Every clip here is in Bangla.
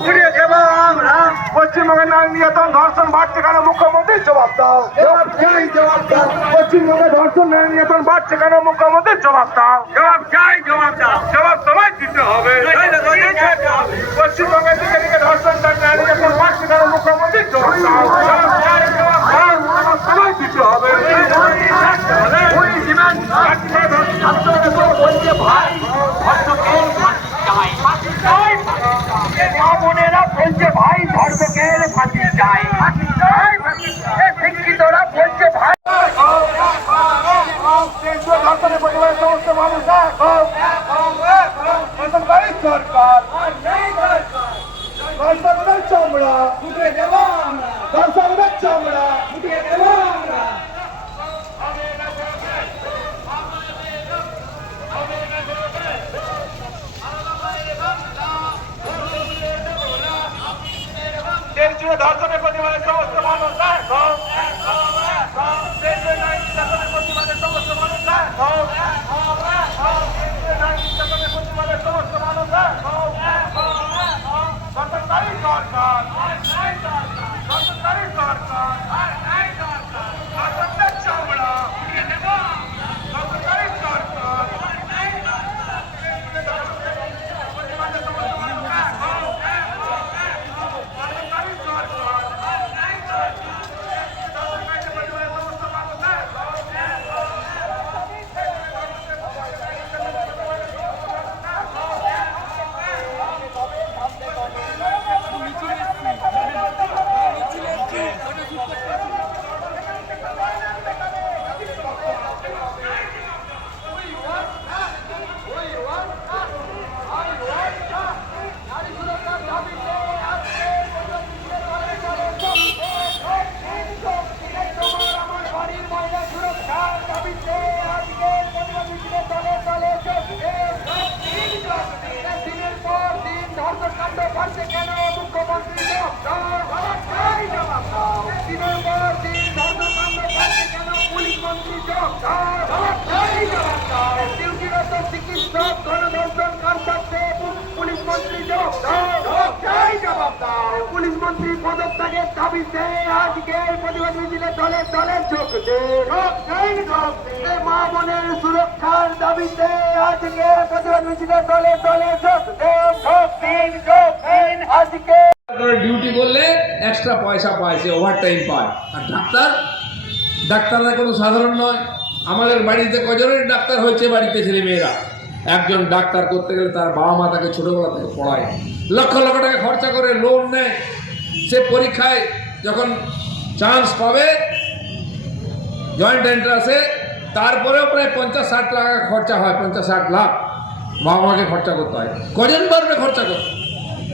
উড়িয়ে দেবো আমরা পশ্চিমবঙ্গের নারী নির্যাতন ধর্ষণ বাড়ছে কেন মুখ্যমন্ত্রী জবাব দাও জবাব চাই জবাব দাও পশ্চিমবঙ্গে ধর্ষণ নারী নির্যাতন বাড়ছে কেন মুখ্যমন্ত্রী জবাব দাও জবাব চাই জবাব দাও জবাব তোমায় দিতে হবে পশ্চিমবঙ্গের দিকে দিকে ধর্ষণ নারী নির্যাতন বাড়ছে কেন মুখ্যমন্ত্রী জবাব দাও জবাব চাই, জবাব দাও, জবাব তোমায় দিতে হবে পরিবারের সমস্ত মানুষ। শাসনকারী সরকার। চামড়া। চামড়া। দেশ জুড়ে ধর্ষণের প্রতিবাদের সমস্ত মানুষ। দেশ জুড়ে প্রতিবাদের সমস্ত মানুষ এক হোক। দেশ জুড়ে নারী নির্যাতনের প্রতিবাদের সমস্ত মানুষ এক হোক। শাসনকারী সরকার শাসনকারী সরকার ধর্ষকদের চামড়া শাসনকারী সরকার প্রতিবাদের সমস্ত মানুষ এক হোক। শাসনকারী সরকার চিকিৎসক গণধর্ষণ কার সাথে পুলিশ মন্ত্রী জবাব দাও চাই জবাব দাও পুলিশ মন্ত্রী পদত্যাগের প্রতিবাদ মিছিলে দলে দলে এই মা বোনের সুরক্ষার দাবিতে আজকে প্রতিবাদ মিছিলে দলে দলে দিন আজকে ডিউটি করলে এক্সট্রা পয়সা পায়, সে ওভার টাইম পায়। আর ডাক্তার, ডাক্তাররা কোনো সাধারণ নয়। আমাদের বাড়িতে কজনের ডাক্তার হয়েছে বাড়িতে ছেলে মেয়েরা একজন ডাক্তার করতে গেলে তার বাবা মা তাকে ছোটোবেলা থেকে পড়ায়। লক্ষ লক্ষ টাকা খরচা করে লোন নেয়। সে পরীক্ষায় যখন চান্স পাবে জয়েন্ট এন্ট্রান্সে তারপরেও প্রায় পঞ্চাশ ষাট টাকা খরচা হয়, পঞ্চাশ ষাট লাখ বাবা মাকে খরচা করতে হয়। কজন পারবে খরচা করতে?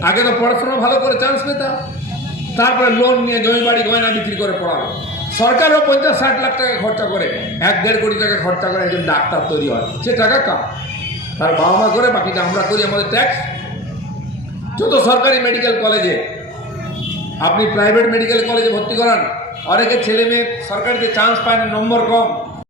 আগে তো পড়াশোনা ভালো করে চান্স পেতাম, তারপরে লোন নিয়ে জমি বাড়ি গয়না বিক্রি করে পড়াবে সরকারও পঞ্চাশ ষাট লাখ টাকা খরচা করে, এক দেড় কোটি টাকা খরচা করে একজন ডাক্তার তৈরি হয়, সে টাকা কাম তার বাবা মা করে, বাকিটা আমরা করি, আমাদের ট্যাক্স যত সরকারি মেডিকেল কলেজে আপনি প্রাইভেট মেডিকেল কলেজে ভর্তি করান। অনেকের ছেলে মেয়ে সরকারিতে চান্স পায় না নম্বর কম।